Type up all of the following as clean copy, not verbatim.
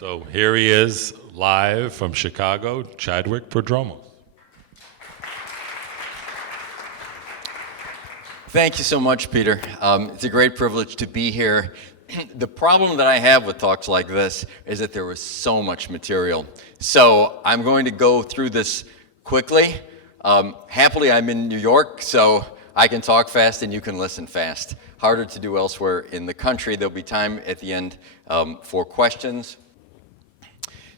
So here he is, live from Chicago, Chadwick Prodromos. Thank you so much, Peter. It's a great privilege to be here. The problem that I have with talks like this is that there was so much material. So I'm going to go through this quickly. Happily, I'm in New York, so I can talk fast and you can listen fast. Harder to do elsewhere in the country. There'll be time at the end for questions.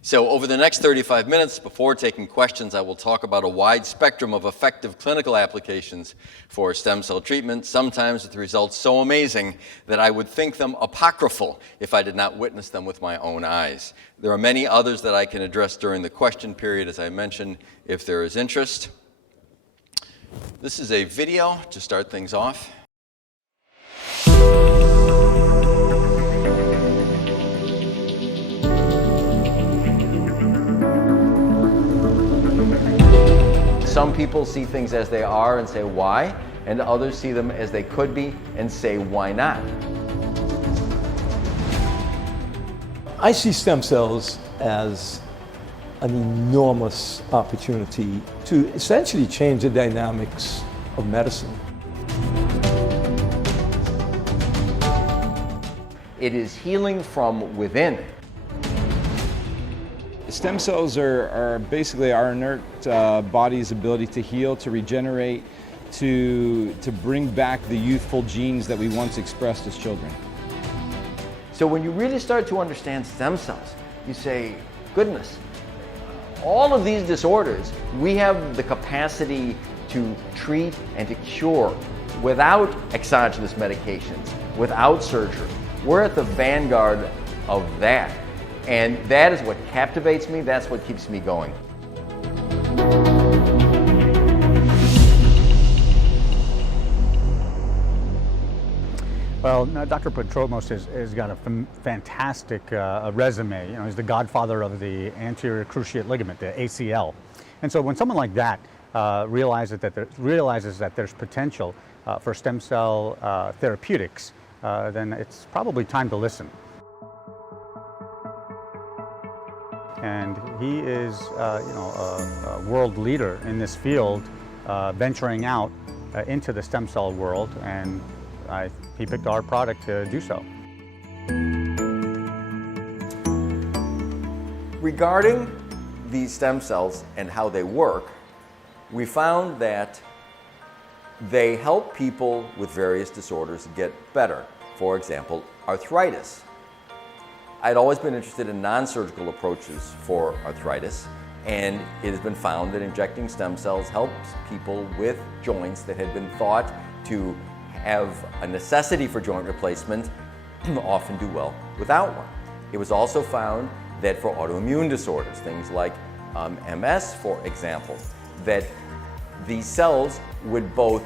So over the next 35 minutes, before taking questions, I will talk about a wide spectrum of effective clinical applications for stem cell treatment, sometimes with results so amazing that I would think them apocryphal if I did not witness them with my own eyes. There are many others that I can address during the question period, as I mentioned, if there is interest. This is a video to start things off. Some people see things as they are and say, why? And others see them as they could be and say, why not? I see stem cells as an enormous opportunity to essentially change the dynamics of medicine. It is healing from within. Stem cells are basically our inert body's ability to heal, to regenerate, to bring back the youthful genes that we once expressed as children. So when you really start to understand stem cells, you say, goodness, all of these disorders, we have the capacity to treat and to cure without exogenous medications, without surgery. We're at the vanguard of that. And that is what captivates me, that's what keeps me going. Well, Dr. Prodromos has got a fantastic resume. You know, he's the godfather of the anterior cruciate ligament, the ACL. And so when someone like that realizes that there's potential for stem cell therapeutics, then it's probably time to listen. And he is, a world leader in this field, venturing out into the stem cell world, and he picked our product to do so. Regarding these stem cells and how they work, we found that they help people with various disorders get better. For example, arthritis. I'd always been interested in non-surgical approaches for arthritis, and it has been found that injecting stem cells helps people with joints that had been thought to have a necessity for joint replacement often do well without one. It was also found that for autoimmune disorders, things like MS, for example, that these cells would both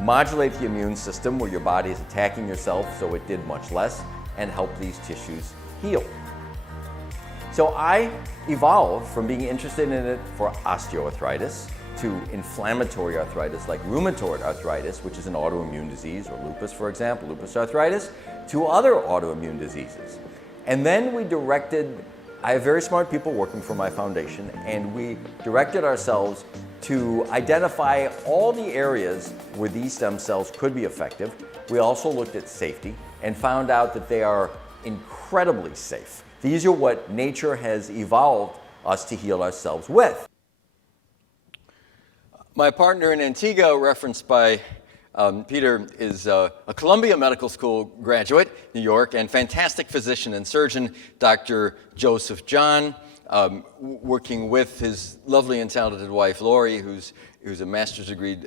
modulate the immune system, where your body is attacking yourself so it did much less, and help these tissues heal. So I evolved from being interested in it for osteoarthritis to inflammatory arthritis like rheumatoid arthritis, which is an autoimmune disease, or lupus, for example, lupus arthritis, to other autoimmune diseases. And then I have very smart people working for my foundation, and we directed ourselves to identify all the areas where these stem cells could be effective. We also looked at safety and found out that they are incredibly safe. These are what nature has evolved us to heal ourselves with. My partner in Antigua, referenced by Peter, is a Columbia Medical School graduate, New York, and fantastic physician and surgeon, Dr. Joseph John, working with his lovely and talented wife, Lori, who's a master's degree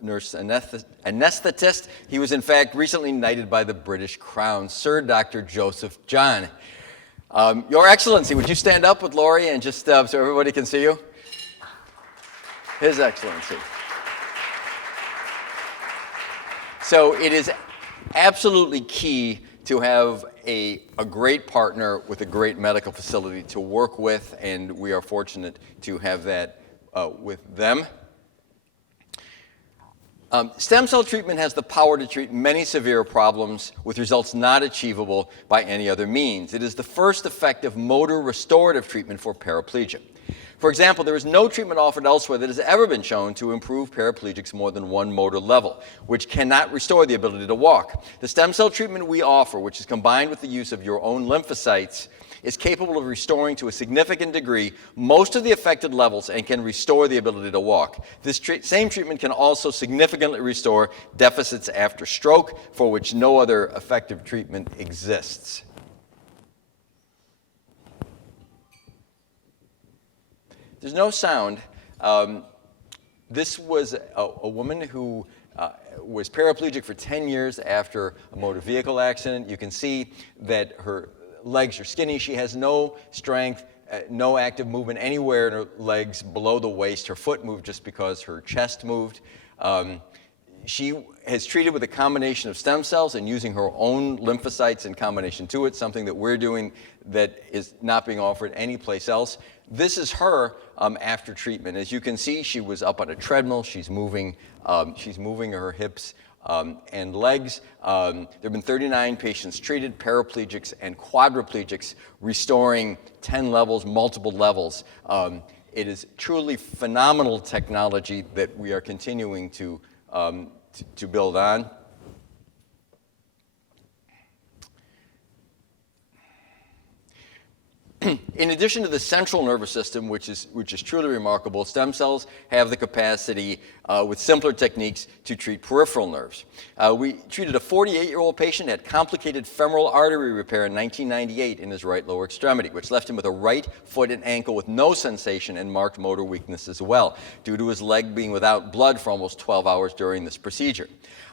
nurse anesthetist. He was, in fact, recently knighted by the British Crown. Sir Dr. Joseph John. Your Excellency, would you stand up with Lori and just so everybody can see you? His Excellency. So it is absolutely key to have a great partner with a great medical facility to work with, and we are fortunate to have that with them. Stem cell treatment has the power to treat many severe problems with results not achievable by any other means. It is the first effective motor restorative treatment for paraplegia. For example, there is no treatment offered elsewhere that has ever been shown to improve paraplegics more than one motor level, which cannot restore the ability to walk. The stem cell treatment we offer, which is combined with the use of your own lymphocytes, is capable of restoring to a significant degree most of the affected levels and can restore the ability to walk. This same treatment can also significantly restore deficits after stroke, for which no other effective treatment exists. There's no sound. This was a woman who was paraplegic for 10 years after a motor vehicle accident. You can see that her legs are skinny. She has no strength, no active movement anywhere in her legs below the waist. Her foot moved just because her chest moved. She has treated with a combination of stem cells and using her own lymphocytes in combination to it, something that we're doing that is not being offered anyplace else. This is her after treatment. As you can see, she was up on a treadmill. She's moving her hips and legs. There have been 39 patients treated, paraplegics and quadriplegics, restoring 10 levels, multiple levels. It is truly phenomenal technology that we are continuing to build on. In addition to the central nervous system, which is truly remarkable, stem cells have the capacity, with simpler techniques, to treat peripheral nerves. We treated a 48-year-old patient who had complicated femoral artery repair in 1998 in his right lower extremity, which left him with a right foot and ankle with no sensation and marked motor weakness as well, due to his leg being without blood for almost 12 hours during this procedure.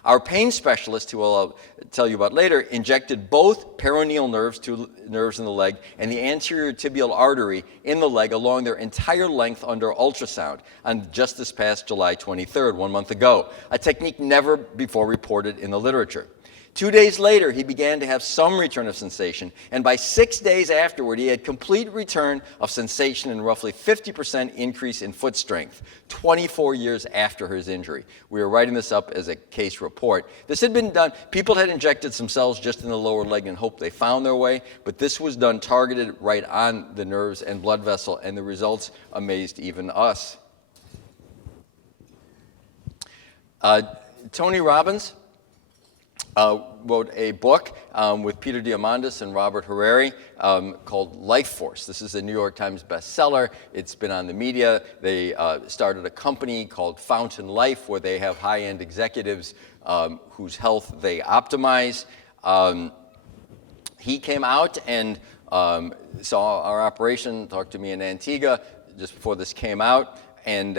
Our pain specialist, who I'll tell you about later, injected both peroneal nerves, two nerves in the leg, and the anterior tibial artery in the leg along their entire length under ultrasound on just this past July 23rd, 1 month ago, a technique never before reported in the literature. 2 days later, he began to have some return of sensation, and by 6 days afterward, he had complete return of sensation and roughly 50% increase in foot strength, 24 years after his injury. We are writing this up as a case report. This had been done, people had injected some cells just in the lower leg and hoped they found their way, but this was done targeted right on the nerves and blood vessel, and the results amazed even us. Tony Robbins wrote a book with Peter Diamandis and Robert Harari called Life Force. This is a New York Times bestseller. It's been on the media. They started a company called Fountain Life where they have high-end executives whose health they optimize. He came out and saw our operation, talked to me in Antigua just before this came out, and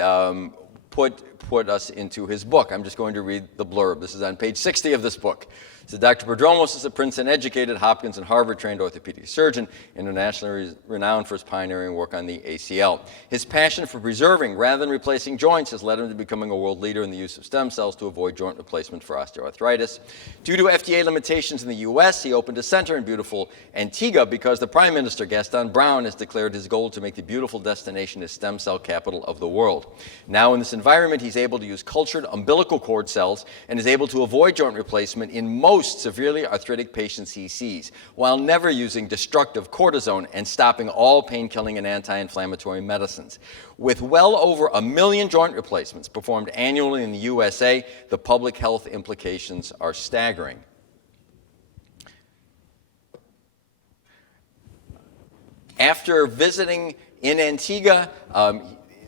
put us into his book. I'm just going to read the blurb. This is on page 60 of this book. So Dr. Prodromos is a Princeton-educated, Hopkins and Harvard-trained orthopedic surgeon, internationally renowned for his pioneering work on the ACL. His passion for preserving rather than replacing joints has led him to becoming a world leader in the use of stem cells to avoid joint replacement for osteoarthritis. Due to FDA limitations in the U.S., he opened a center in beautiful Antigua because the Prime Minister, Gaston Brown, has declared his goal to make the beautiful destination his stem cell capital of the world. Now in this environment, he's able to use cultured umbilical cord cells and is able to avoid joint replacement in most severely arthritic patients he sees, while never using destructive cortisone and stopping all pain-killing and anti-inflammatory medicines. With well over 1 million joint replacements performed annually in the USA, the public health implications are staggering. After visiting in Antigua,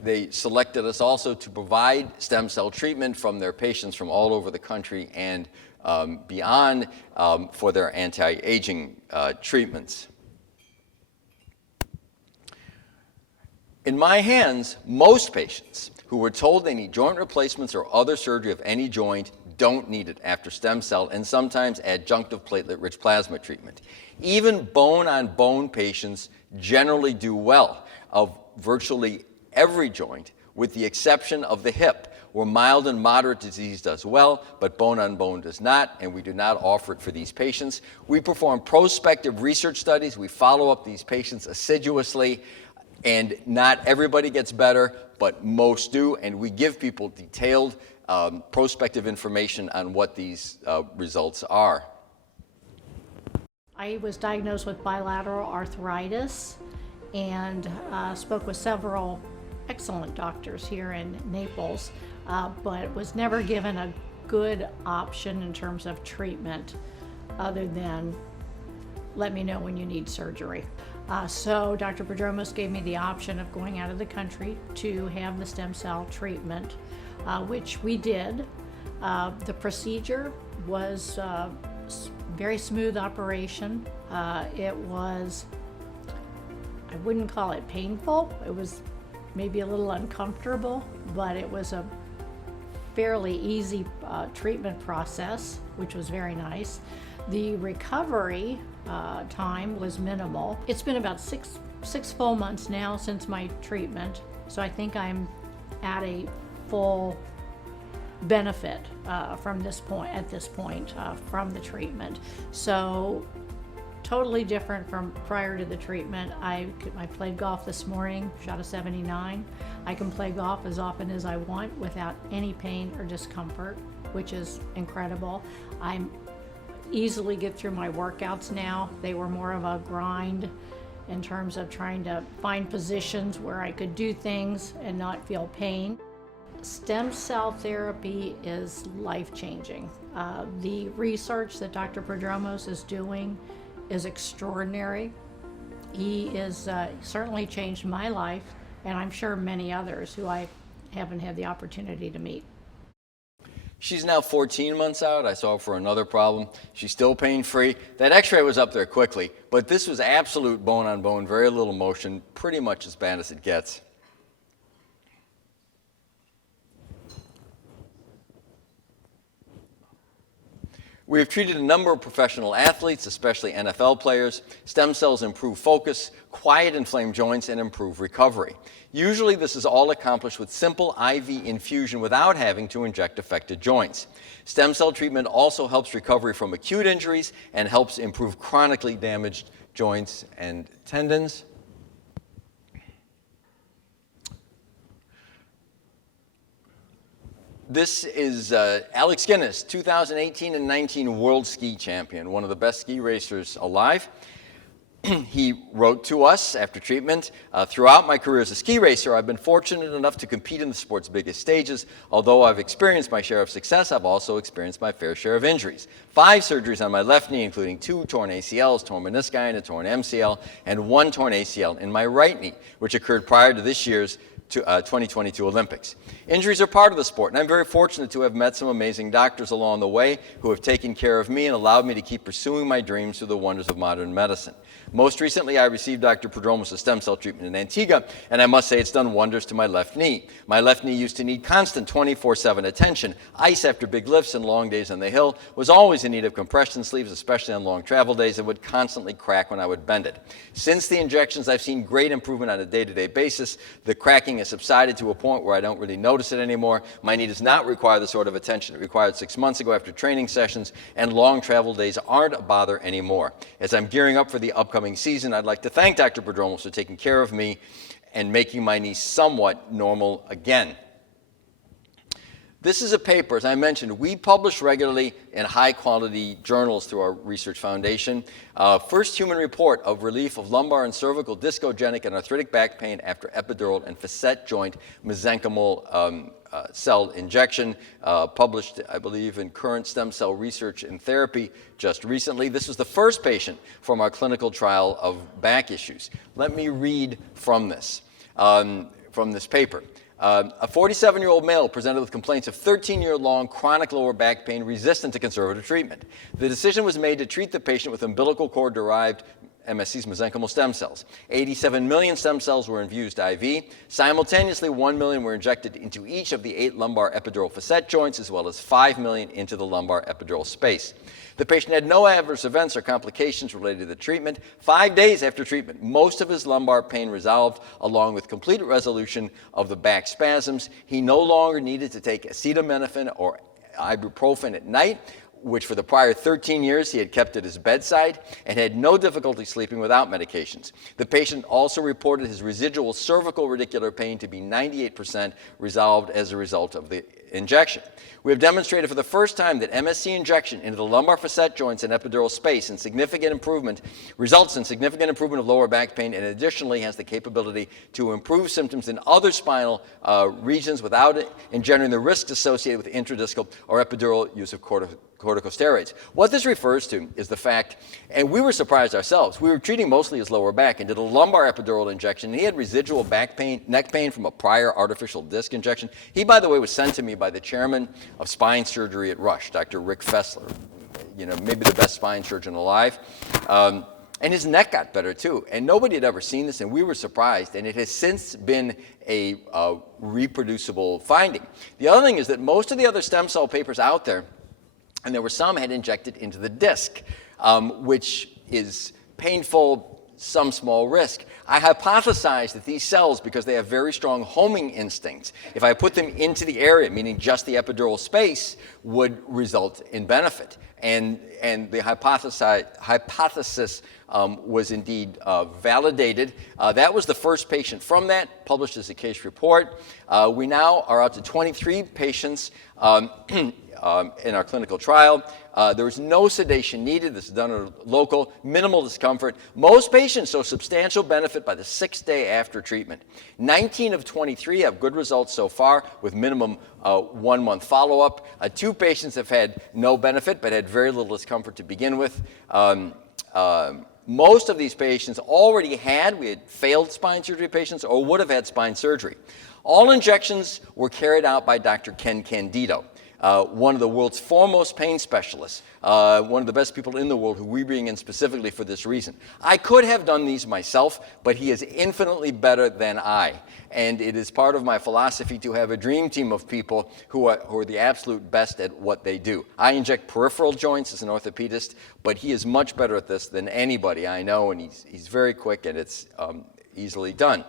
they selected us also to provide stem cell treatment from their patients from all over the country and beyond for their anti-aging treatments. In my hands, most patients who were told they need joint replacements or other surgery of any joint don't need it after stem cell and sometimes adjunctive platelet-rich plasma treatment. Even bone-on-bone patients generally do well of virtually every joint, with the exception of the hip, where mild and moderate disease does well, but bone-on-bone does not, and we do not offer it for these patients. We perform prospective research studies. We follow up these patients assiduously, and not everybody gets better, but most do, and we give people detailed prospective information on what these results are. I was diagnosed with bilateral arthritis and spoke with several excellent doctors here in Naples, but was never given a good option in terms of treatment other than let me know when you need surgery. So Dr. Prodromos gave me the option of going out of the country to have the stem cell treatment, which we did. The procedure was very smooth operation. It was, I wouldn't call it painful. It was maybe a little uncomfortable, but it was a fairly easy treatment process, which was very nice. The recovery time was minimal. It's been about six full months now since my treatment, so I think I'm at a full benefit from this point from the treatment. So totally different from prior to the treatment. I played golf this morning, shot a 79. I can play golf as often as I want without any pain or discomfort, which is incredible. I'm easily get through my workouts now. They were more of a grind in terms of trying to find positions where I could do things and not feel pain. Stem cell therapy is life-changing. The research that Dr. Prodromos is doing is extraordinary. He is certainly changed my life, and I'm sure many others who I haven't had the opportunity to meet. She's now 14 months out. I saw her for another problem. She's still pain-free. That x-ray was up there quickly, but this was absolute bone-on-bone, very little motion, pretty much as bad as it gets. We have treated a number of professional athletes, especially NFL players. Stem cells improve focus, quiet inflamed joints, and improve recovery. Usually this is all accomplished with simple IV infusion without having to inject affected joints. Stem cell treatment also helps recovery from acute injuries and helps improve chronically damaged joints and tendons. This is Alex Guinness, 2018 and 19 world ski champion, one of the best ski racers alive. He wrote to us after treatment, throughout my career as a ski racer, I've been fortunate enough to compete in the sport's biggest stages. Although I've experienced my share of success, I've also experienced my fair share of injuries. 5 surgeries on my left knee, including 2 torn ACLs, torn menisci, and a torn MCL, and 1 torn ACL in my right knee, which occurred prior to this year's 2022 Olympics. Injuries are part of the sport, and I'm very fortunate to have met some amazing doctors along the way who have taken care of me and allowed me to keep pursuing my dreams through the wonders of modern medicine. Most recently, I received Dr. Prodromos' stem cell treatment in Antigua, and I must say it's done wonders to my left knee. My left knee used to need constant 24/7 attention. Ice after big lifts and long days on the hill, was always in need of compression sleeves, especially on long travel days, and would constantly crack when I would bend it. Since the injections, I've seen great improvement on a day-to-day basis. The cracking has subsided to a point where I don't really notice it anymore. My knee does not require the sort of attention it required 6 months ago after training sessions, and long travel days aren't a bother anymore. As I'm gearing up for the upcoming season, I'd like to thank Dr. Prodromos for taking care of me and making my knee somewhat normal again. This is a paper, as I mentioned, we publish regularly in high-quality journals through our research foundation. First human report of relief of lumbar and cervical discogenic and arthritic back pain after epidural and facet joint mesenchymal cell injection, published, I believe, in Current Stem Cell Research and Therapy just recently. This was the first patient from our clinical trial of back issues. Let me read from this paper. A 47-year-old male presented with complaints of 13-year-long chronic lower back pain resistant to conservative treatment. The decision was made to treat the patient with umbilical cord-derived MSCs, mesenchymal stem cells. 87 million stem cells were infused IV. Simultaneously, 1 million were injected into each of the 8 lumbar epidural facet joints, as well as 5 million into the lumbar epidural space. The patient had no adverse events or complications related to the treatment. 5 days after treatment, most of his lumbar pain resolved, along with complete resolution of the back spasms. He no longer needed to take acetaminophen or ibuprofen at night, which for the prior 13 years he had kept at his bedside, and had no difficulty sleeping without medications. The patient also reported his residual cervical radicular pain to be 98% resolved as a result of the injection. We have demonstrated for the first time that MSC injection into the lumbar facet joints and epidural space results in significant improvement of lower back pain, and additionally has the capability to improve symptoms in other spinal regions without engendering the risks associated with intradiscal or epidural use of corticosteroids. What this refers to is the fact, and we were surprised ourselves, we were treating mostly his lower back and did a lumbar epidural injection, and he had residual back pain, neck pain from a prior artificial disc injection. He, by the way, was sent to me by the chairman of spine surgery at Rush, Dr. Rick Fessler, maybe the best spine surgeon alive. And his neck got better too. And nobody had ever seen this, and we were surprised. And it has since been a reproducible finding. The other thing is that most of the other stem cell papers out there, and there were some, had injected into the disc, which is painful, some small risk. I hypothesized that these cells, because they have very strong homing instincts, if I put them into the area, meaning just the epidural space, would result in benefit. And the hypothesis was indeed validated. That was the first patient from that, published as a case report. We now are out to 23 patients in our clinical trial. There was no sedation needed. This is done at local, minimal discomfort. Most patients show substantial benefit by the 6th day after treatment. 19 of 23 have good results so far with minimum 1 month follow-up. 2 patients have had no benefit but had very little discomfort to begin with. Most of these patients we had failed spine surgery patients or would have had spine surgery. All injections were carried out by Dr. Ken Candido, one of the world's foremost pain specialists, one of the best people in the world who we bring in specifically for this reason. I could have done these myself, but he is infinitely better than I. And it is part of my philosophy to have a dream team of people who are the absolute best at what they do. I inject peripheral joints as an orthopedist, but he is much better at this than anybody I know, and he's very quick, and it's easily done.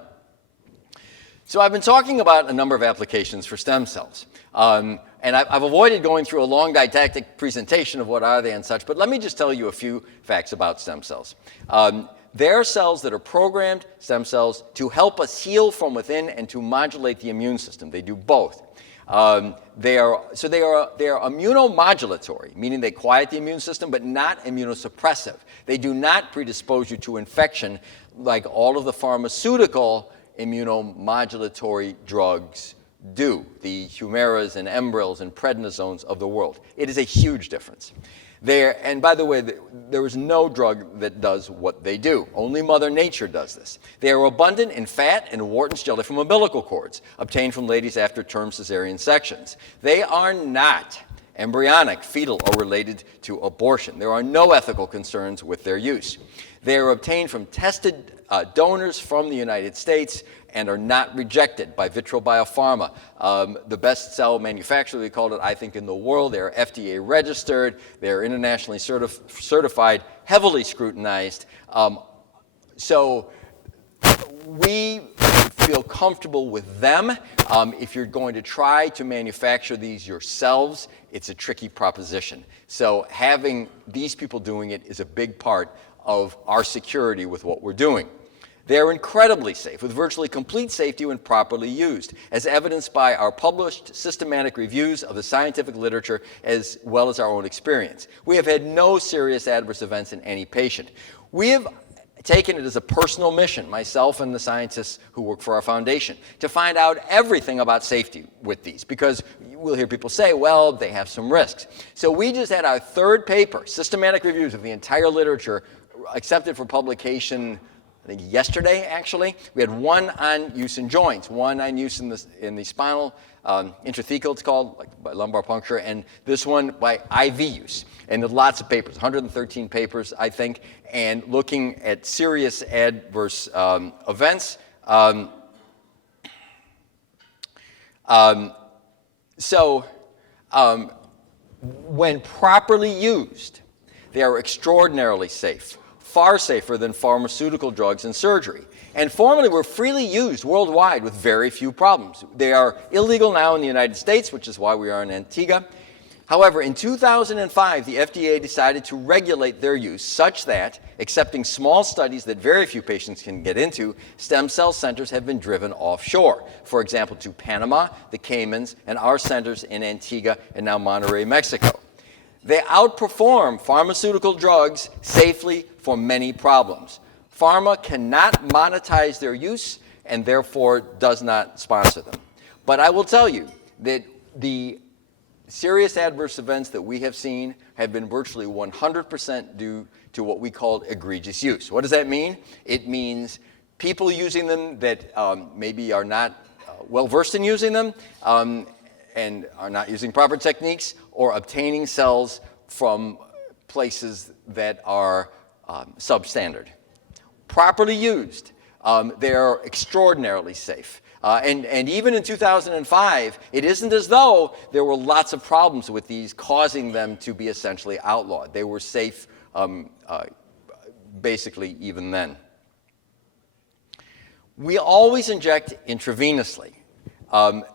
So I've been talking about a number of applications for stem cells. And I've avoided going through a long didactic presentation of what are they and such, but let me just tell you a few facts about stem cells. They are cells that are programmed stem cells to help us heal from within and to modulate the immune system. They do both. They are immunomodulatory, meaning they quiet the immune system, but not immunosuppressive. They do not predispose you to infection like all of the pharmaceutical immunomodulatory drugs do, the Humiras and Enbrels and prednisones of the world. It is a huge difference. And by the way, there is no drug that does what they do. Only Mother Nature does this. They are abundant in fat and Wharton's jelly from umbilical cords, obtained from ladies after term cesarean sections. They are not embryonic, fetal, or related to abortion. There are no ethical concerns with their use. They are obtained from tested donors from the United States and are not rejected by Vitro Biopharma, the best cell manufacturer, we called it, I think, in the world. They are FDA registered. They are internationally certified, heavily scrutinized. So we feel comfortable with them. If you're going to try to manufacture these yourselves, it's a tricky proposition. So having these people doing it is a big part of our security with what we're doing. They are incredibly safe, with virtually complete safety when properly used, as evidenced by our published systematic reviews of the scientific literature as well as our own experience. We have had no serious adverse events in any patient. We have taken it as a personal mission, myself and the scientists who work for our foundation, to find out everything about safety with these, because we'll hear people say, well, they have some risks. So we just had our 3rd paper, systematic reviews of the entire literature, accepted for publication, I think yesterday, actually. We had 1 on use in joints, 1 on use in the spinal intrathecal, it's called, like by lumbar puncture, and this one by IV use. And there's lots of papers, 113 papers, I think, and looking at serious adverse events. When properly used, they are extraordinarily safe, far safer than pharmaceutical drugs and surgery. And formerly were freely used worldwide with very few problems. They are illegal now in the United States, which is why we are in Antigua. However, in 2005, the FDA decided to regulate their use such that, accepting small studies that very few patients can get into, stem cell centers have been driven offshore. For example, to Panama, the Caymans, and our centers in Antigua and now Monterrey, Mexico. They outperform pharmaceutical drugs safely for many problems. Pharma cannot monetize their use and therefore does not sponsor them. But I will tell you that the serious adverse events that we have seen have been virtually 100% due to what we call egregious use. What does that mean? It means people using them that maybe are not well versed in using them and are not using proper techniques, or obtaining cells from places that are substandard. Properly used, they are extraordinarily safe. And even in 2005, it isn't as though there were lots of problems with these causing them to be essentially outlawed. They were safe basically even then. We always inject intravenously.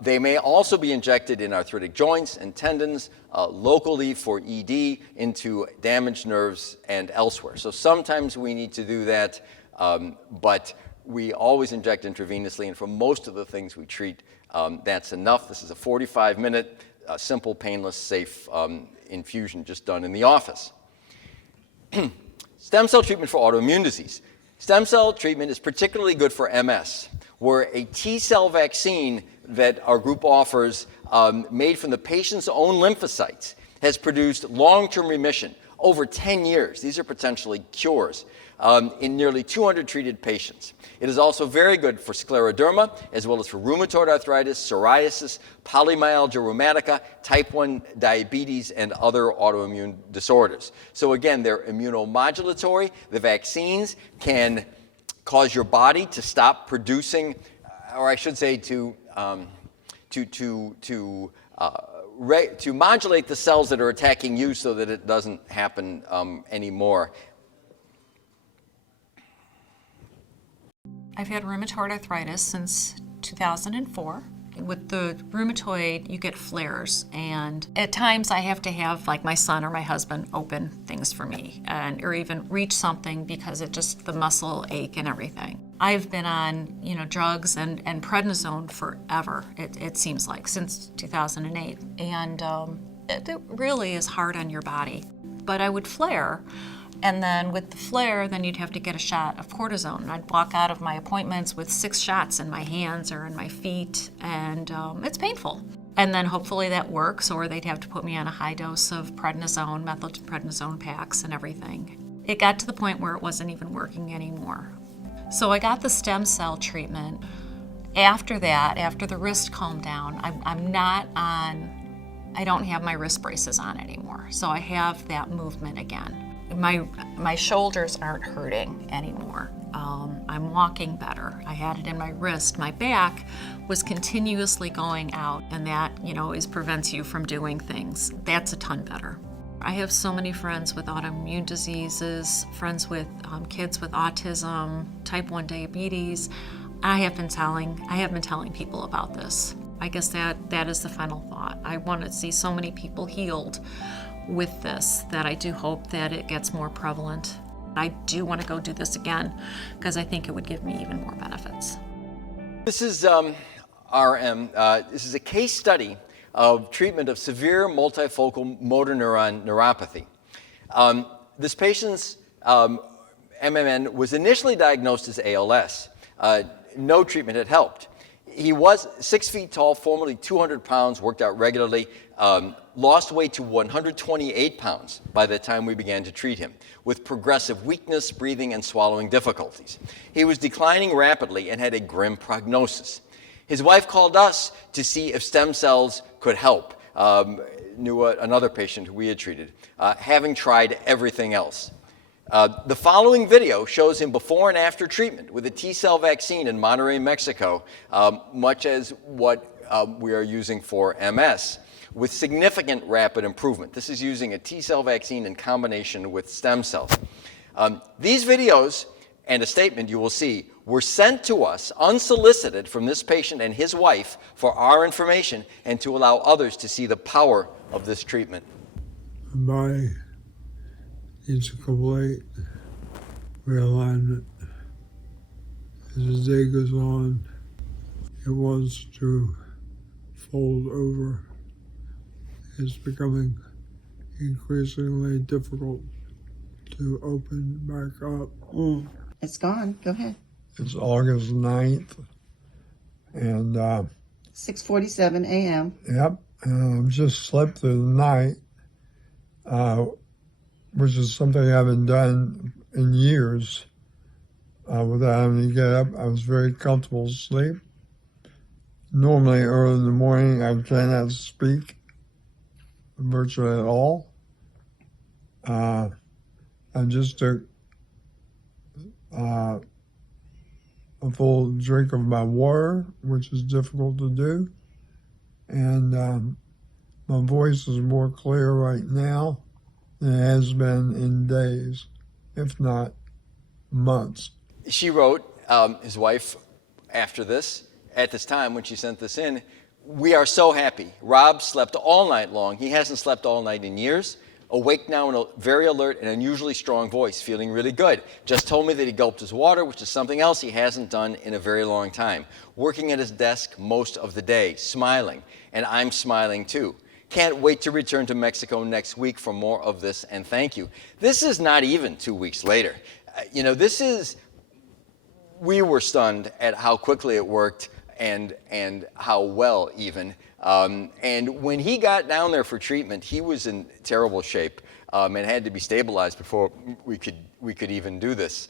They may also be injected in arthritic joints and tendons, locally for ED, into damaged nerves and elsewhere. So sometimes we need to do that, but we always inject intravenously, and for most of the things we treat, that's enough. This is a 45-minute, simple, painless, safe infusion just done in the office. Stem cell treatment for autoimmune disease. Stem cell treatment is particularly good for MS, where a T-cell vaccine that our group offers, made from the patient's own lymphocytes, has produced long-term remission over 10 years. These are potentially cures in nearly 200 treated patients. It is also very good for scleroderma, as well as for rheumatoid arthritis, psoriasis, polymyalgia rheumatica, type 1 diabetes, and other autoimmune disorders. So again, they're immunomodulatory. The vaccines can cause your body to stop producing, or I should say to modulate the cells that are attacking you so that it doesn't happen anymore. I've had rheumatoid arthritis since 2004. With the rheumatoid, you get flares, and at times I have to have like my son or my husband open things for me, or even reach something because it just, the muscle ache and everything. I've been on, drugs and prednisone forever, it seems like, since 2008, and it really is hard on your body. But I would flare, and then with the flare, then you'd have to get a shot of cortisone. And I'd walk out of my appointments with 6 shots in my hands or in my feet, and it's painful. And then hopefully that works, or they'd have to put me on a high dose of prednisone, methylprednisone packs and everything. It got to the point where it wasn't even working anymore. So I got the stem cell treatment. After that, after the wrist calmed down, I don't have my wrist braces on anymore. So I have that movement again. My shoulders aren't hurting anymore. I'm walking better. I had it in my wrist. My back was continuously going out, and that, always prevents you from doing things. That's a ton better. I have so many friends with autoimmune diseases, friends with kids with autism, type 1 diabetes. I have been telling people about this. I guess that is the final thought. I want to see so many people healed with this that I do hope that it gets more prevalent. I do want to go do this again because I think it would give me even more benefits. This is RM. This is a case study of treatment of severe multifocal motor neuron neuropathy. This patient's MMN was initially diagnosed as ALS. No treatment had helped. He was 6 feet tall, formerly 200 pounds, worked out regularly, lost weight to 128 pounds by the time we began to treat him, with progressive weakness, breathing, and swallowing difficulties. He was declining rapidly and had a grim prognosis. His wife called us to see if stem cells could help, knew another patient who we had treated, having tried everything else. The following video shows him before and after treatment with a T-cell vaccine in Monterrey, Mexico, much as what we are using for MS, with significant rapid improvement. This is using a T-cell vaccine in combination with stem cells. These videos and a statement you will see were sent to us unsolicited from this patient and his wife for our information and to allow others to see the power of this treatment. My body needs a complete realignment. As the day goes on, it wants to fold over. It's becoming increasingly difficult to open back up. It's gone. Go ahead. It's August 9th, and 6:47 a.m. yep, just slept through the night, which is something I haven't done in years without having to get up. I was very comfortable to sleep. Normally early in the morning, I cannot speak virtually at all. I just took a full drink of my water, which is difficult to do. And my voice is more clear right now than it has been in days, if not months. She wrote, his wife, after this, at this time when she sent this in, "We are so happy. Rob slept all night long. He hasn't slept all night in years. Awake now in a very alert and unusually strong voice, feeling really good. Just told me that he gulped his water, which is something else he hasn't done in a very long time. Working at his desk most of the day, smiling, and I'm smiling too. Can't wait to return to Mexico next week for more of this, and thank you." This is not even 2 weeks later. We were stunned at how quickly it worked and how well even. And when he got down there for treatment, he was in terrible shape and had to be stabilized before we could even do this.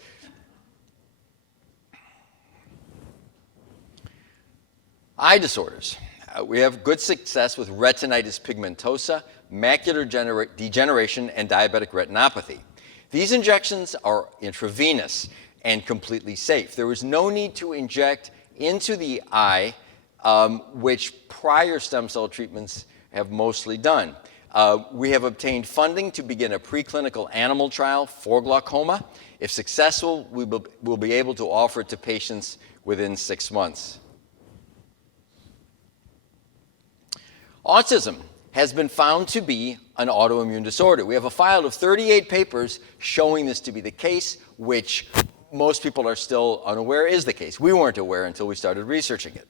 Eye disorders. We have good success with retinitis pigmentosa, macular degeneration, and diabetic retinopathy. These injections are intravenous and completely safe. There is no need to inject into the eye, which prior stem cell treatments have mostly done. We have obtained funding to begin a preclinical animal trial for glaucoma. If successful, we will be able to offer it to patients within 6 months. Autism has been found to be an autoimmune disorder. We have a file of 38 papers showing this to be the case, which most people are still unaware is the case. We weren't aware until we started researching it.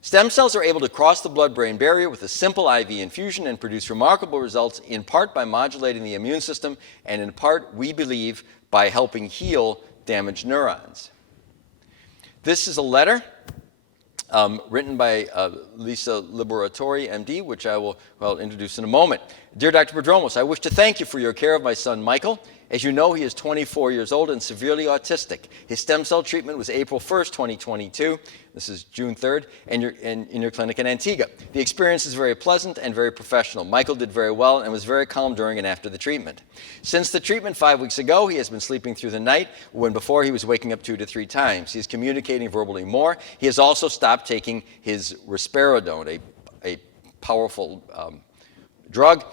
Stem cells are able to cross the blood-brain barrier with a simple IV infusion and produce remarkable results, in part by modulating the immune system, and in part, we believe, by helping heal damaged neurons. This is a letter written by Lisa Liberatori, MD, which I will introduce in a moment. "Dear Dr. Prodromos, I wish to thank you for your care of my son, Michael. As you know, he is 24 years old and severely autistic. His stem cell treatment was April 1st, 2022. This is June 3rd, in your clinic in Antigua. The experience is very pleasant and very professional. Michael did very well and was very calm during and after the treatment. Since the treatment 5 weeks ago, he has been sleeping through the night, when before he was waking up 2 to 3 times. He is communicating verbally more. He has also stopped taking his risperidone, a powerful drug.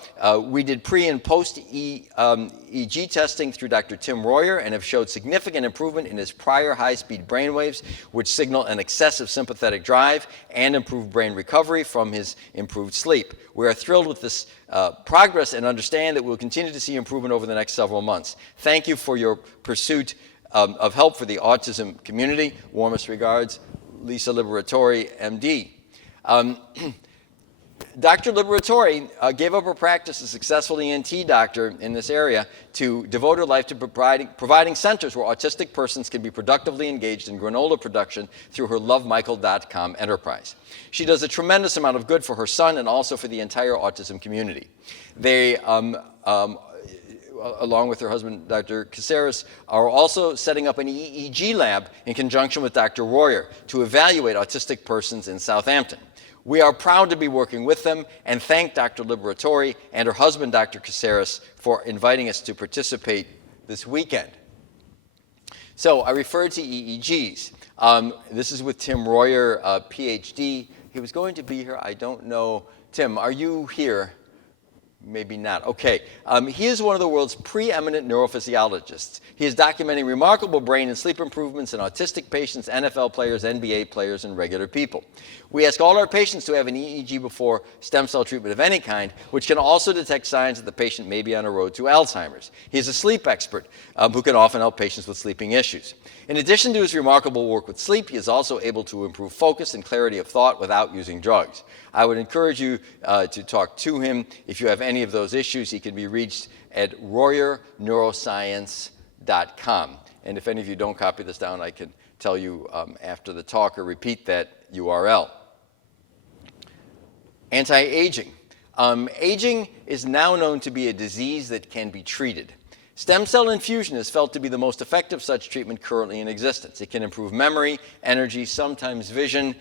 We did pre and post EEG testing through Dr. Tim Royer and have showed significant improvement in his prior high-speed brainwaves, which signal an excessive sympathetic drive and improved brain recovery from his improved sleep. We are thrilled with this progress and understand that we will continue to see improvement over the next several months. Thank you for your pursuit of help for the autism community. Warmest regards, Lisa Liberatori, MD." Dr. Liberatori gave up her practice as a successful ENT doctor in this area to devote her life to providing centers where autistic persons can be productively engaged in granola production through her lovemichael.com enterprise. She does a tremendous amount of good for her son and also for the entire autism community. They, along with her husband, Dr. Caceres, are also setting up an EEG lab in conjunction with Dr. Royer to evaluate autistic persons in Southampton. We are proud to be working with them and thank Dr. Liberatori and her husband, Dr. Caceres, for inviting us to participate this weekend. So I referred to EEGs. This is with Tim Royer, PhD. He was going to be here. I don't know. Tim, are you here? Maybe not. Okay. He is one of the world's preeminent neurophysiologists. He is documenting remarkable brain and sleep improvements in autistic patients, NFL players, NBA players, and regular people. We ask all our patients to have an EEG before stem cell treatment of any kind, which can also detect signs that the patient may be on a road to Alzheimer's. He is a sleep expert who can often help patients with sleeping issues. In addition to his remarkable work with sleep, he is also able to improve focus and clarity of thought without using drugs. I would encourage you to talk to him if you have any of those issues. He can be reached at royerneuroscience.com. And if any of you don't copy this down, I can tell you after the talk or repeat that URL. Anti-aging. Aging is now known to be a disease that can be treated. Stem cell infusion is felt to be the most effective such treatment currently in existence. It can improve memory, energy, sometimes vision,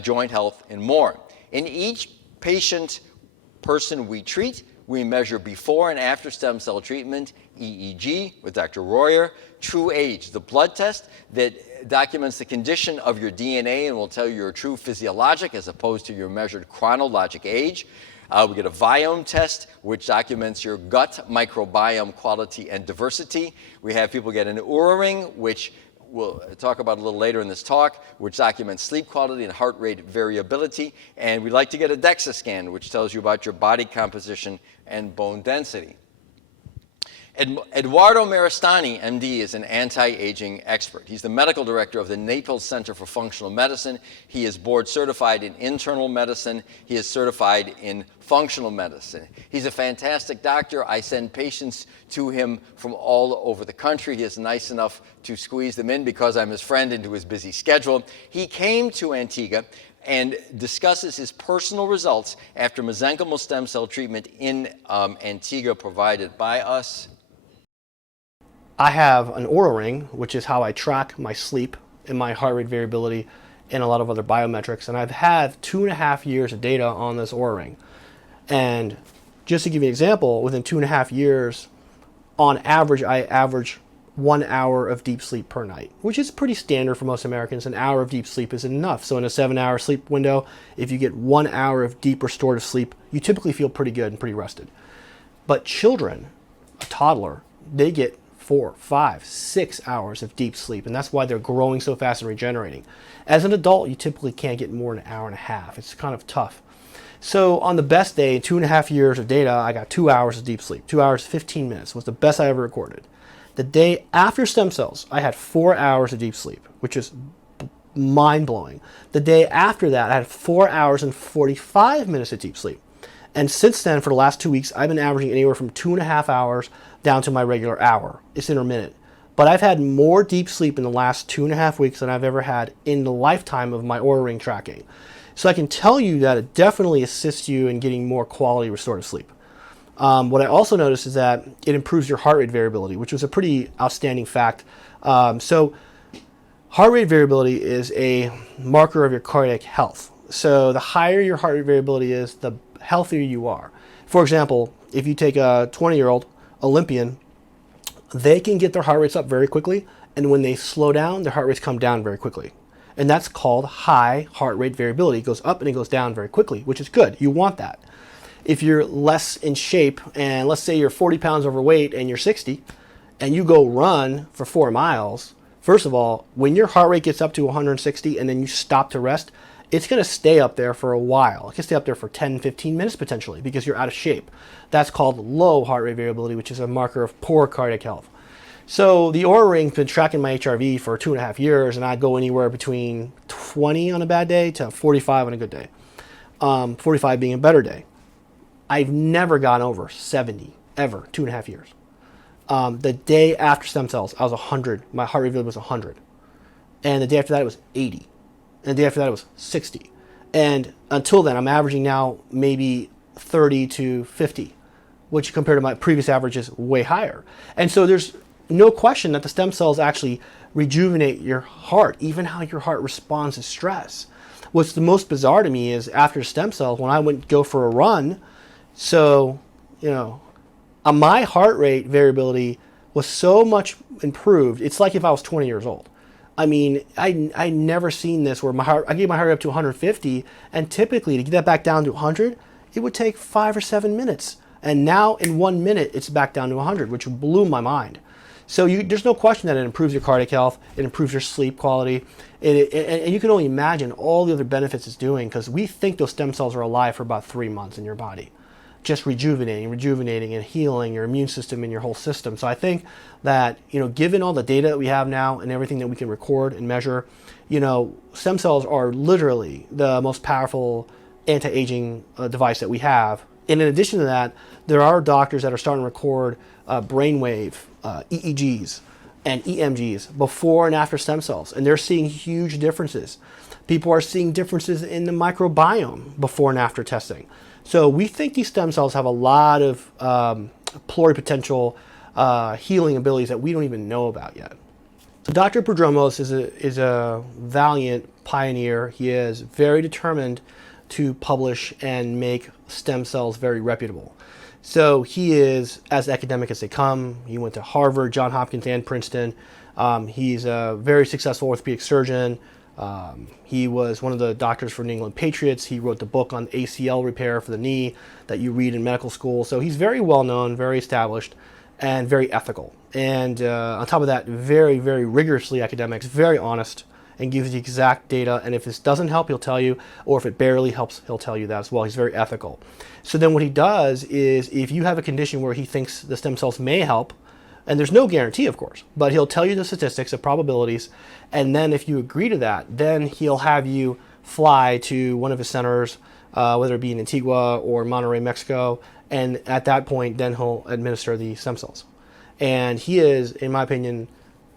joint health, and more. In each person we treat, we measure before and after stem cell treatment, EEG with Dr. Royer, true age, the blood test that documents the condition of your DNA and will tell you your true physiologic as opposed to your measured chronologic age. We get a Viome test, which documents your gut microbiome quality and diversity. We have people get an Oura ring, which we'll talk about a little later in this talk, which documents sleep quality and heart rate variability. And we like to get a DEXA scan, which tells you about your body composition and bone density. Eduardo Maristani, MD, is an anti-aging expert. He's the medical director of the Naples Center for Functional Medicine. He is board certified in internal medicine. He is certified in functional medicine. He's a fantastic doctor. I send patients to him from all over the country. He is nice enough to squeeze them in because I'm his friend into his busy schedule. He came to Antigua and discusses his personal results after mesenchymal stem cell treatment in Antigua provided by us. I have an Oura ring, which is how I track my sleep and my heart rate variability and a lot of other biometrics. And I've had 2.5 years of data on this Oura ring. And just to give you an example, within 2.5 years, on average, I average 1 hour of deep sleep per night, which is pretty standard for most Americans. An hour of deep sleep is enough. So in a 7-hour sleep window, if you get 1 hour of deep restorative sleep, you typically feel pretty good and pretty rested. But children, a toddler, they get 4, 5, 6 hours of deep sleep, and that's why they're growing so fast and regenerating. As an adult, you typically can't get more than 1.5 hours. It's kind of tough. So on the best day, 2.5 years of data, I got 2 hours of deep sleep. 2 hours, 15 minutes was the best I ever recorded. The day after stem cells, I had 4 hours of deep sleep, which is mind-blowing. The day after that, I had 4 hours and 45 minutes of deep sleep. And since then, for the last 2 weeks, I've been averaging anywhere from 2.5 hours down to my regular hour. It's intermittent. But I've had more deep sleep in the last 2.5 weeks than I've ever had in the lifetime of my Oura ring tracking. So I can tell you that it definitely assists you in getting more quality restorative sleep. What I also noticed is that it improves your heart rate variability, which was a pretty outstanding fact. So heart rate variability is a marker of your cardiac health. So the higher your heart rate variability is, the healthier you are. For example, if you take a 20-year-old Olympian, they can get their heart rates up very quickly, and when they slow down, their heart rates come down very quickly. And that's called high heart rate variability. It goes up and it goes down very quickly, which is good. You want that. If you're less in shape, and let's say you're 40 pounds overweight and you're 60, and you go run for 4 miles, first of all, when your heart rate gets up to 160 and then you stop to rest, it's going to stay up there for a while. It can stay up there for 10, 15 minutes potentially because you're out of shape. That's called low heart rate variability, which is a marker of poor cardiac health. So the Oura ring's been tracking my HRV for 2.5 years, and I go anywhere between 20 on a bad day to 45 on a good day. 45 being a better day. I've never gone over 70, ever, 2.5 years. The day after stem cells, I was 100. My heart rate variability was 100. And the day after that, it was 80. And the day after that, it was 60. And until then, I'm averaging now maybe 30 to 50, which compared to my previous average is way higher. And so there's no question that the stem cells actually rejuvenate your heart, even how your heart responds to stress. What's the most bizarre to me is after stem cells, when I went to go for a run, so, my heart rate variability was so much improved. It's like if I was 20 years old. I mean, I never seen this where I get my heart rate up to 150, and typically to get that back down to 100, it would take 5 or 7 minutes. And now in 1 minute, it's back down to 100, which blew my mind. So there's no question that it improves your cardiac health, it improves your sleep quality, and you can only imagine all the other benefits it's doing, because we think those stem cells are alive for about 3 months in your body, just rejuvenating and healing your immune system and your whole system. So I think that, given all the data that we have now and everything that we can record and measure, stem cells are literally the most powerful anti-aging device that we have. And in addition to that, there are doctors that are starting to record brainwave EEGs and EMGs before and after stem cells, and they're seeing huge differences. People are seeing differences in the microbiome before and after testing. So we think these stem cells have a lot of pluripotential healing abilities that we don't even know about yet. So Dr. Prodromos is a valiant pioneer. He is very determined to publish and make stem cells very reputable. So he is as academic as they come. He went to Harvard, Johns Hopkins, and Princeton. He's a very successful orthopedic surgeon. He was one of the doctors for New England Patriots. He wrote the book on ACL repair for the knee that you read in medical school. So he's very well known, very established, and very ethical. And on top of that, very, very rigorously academic, very honest, and gives you exact data. And if this doesn't help, he'll tell you, or if it barely helps, he'll tell you that as well. He's very ethical. So then what he does is, if you have a condition where he thinks the stem cells may help, and there's no guarantee, of course, but he'll tell you the statistics, the probabilities, and then if you agree to that, then he'll have you fly to one of his centers, whether it be in Antigua or Monterrey, Mexico, and at that point, then he'll administer the stem cells. And he is, in my opinion,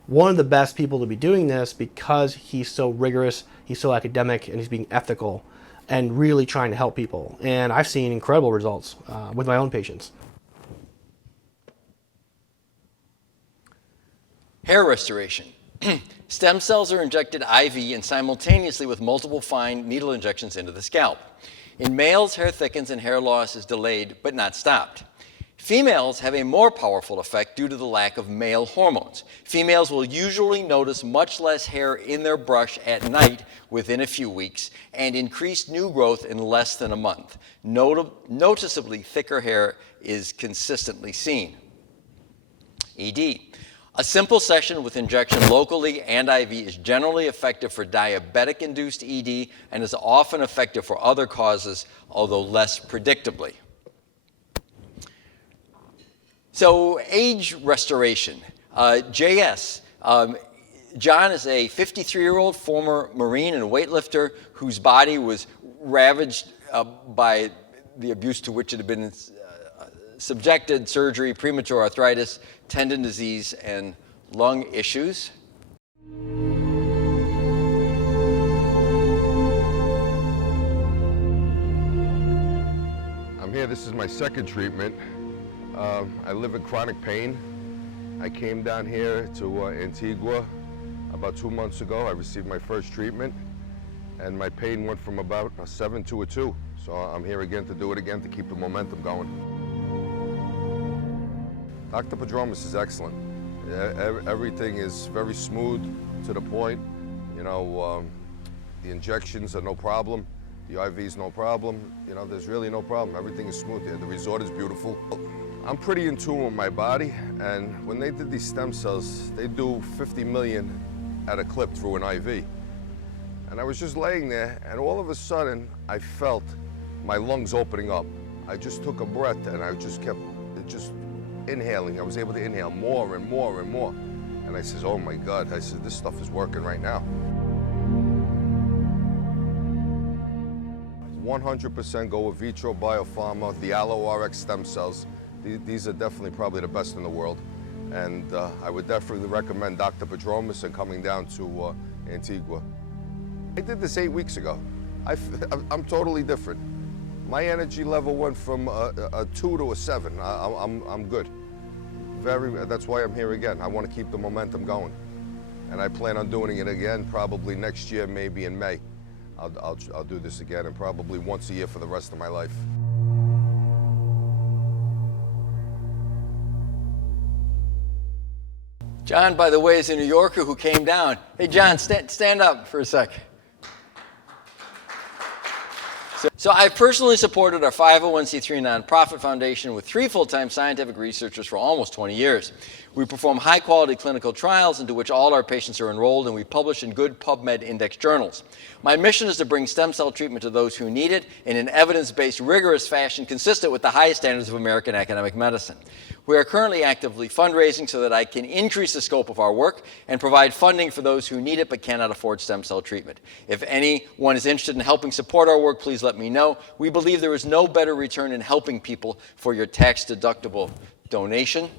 one of the best people to be doing this, because he's so rigorous, he's so academic, and he's being ethical and really trying to help people. And I've seen incredible results with my own patients. Hair restoration. Stem cells are injected IV and simultaneously with multiple fine needle injections into the scalp. In males, hair thickens and hair loss is delayed but not stopped. Females have a more powerful effect due to the lack of male hormones. Females will usually notice much less hair in their brush at night within a few weeks and increased new growth in less than a month. Noticeably thicker hair is consistently seen. ED. A simple session with injection locally and IV is generally effective for diabetic-induced ED and is often effective for other causes, although less predictably. So, age restoration. JS. John is a 53-year-old former Marine and weightlifter whose body was ravaged by the abuse to which it had been subjected, surgery, premature arthritis, tendon disease, and lung issues. I'm here, this is my second treatment. I live in chronic pain. I came down here to Antigua about 2 months ago. I received my first treatment, and my pain went from about a 7 to a 2. So I'm here again to do it again to keep the momentum going. Dr. Prodromos is excellent. Everything is very smooth, to the point. You know, the injections are no problem. The IV is no problem. You know, there's really no problem. Everything is smooth here. The resort is beautiful. I'm pretty in tune with my body, and when they did these stem cells, they do 50 million at a clip through an IV. And I was just laying there, and all of a sudden, I felt my lungs opening up. I just took a breath, and I just kept inhaling. I was able to inhale more and more and more. And I says, oh my God, I said, this stuff is working right now. 100% go with Vitro Biopharma, the AlloRx stem cells. These are definitely probably the best in the world. And I would definitely recommend Dr. Prodromos and coming down to Antigua. I did this 8 weeks ago. I'm totally different. My energy level went from a 2 to a 7. I'm good. That's why I'm here again. I want to keep the momentum going. And I plan on doing it again probably next year, maybe in May. I'll do this again, and probably once a year for the rest of my life. John, by the way, is a New Yorker who came down. Hey, John, stand up for a sec. So I've personally supported our 501c3 nonprofit foundation with 3 full-time scientific researchers for almost 20 years. We perform high-quality clinical trials into which all our patients are enrolled, and we publish in good PubMed index journals. My mission is to bring stem cell treatment to those who need it in an evidence-based, rigorous fashion consistent with the highest standards of American academic medicine. We are currently actively fundraising so that I can increase the scope of our work and provide funding for those who need it but cannot afford stem cell treatment. If anyone is interested in helping support our work, please let me know. We believe there is no better return in helping people for your tax-deductible donation.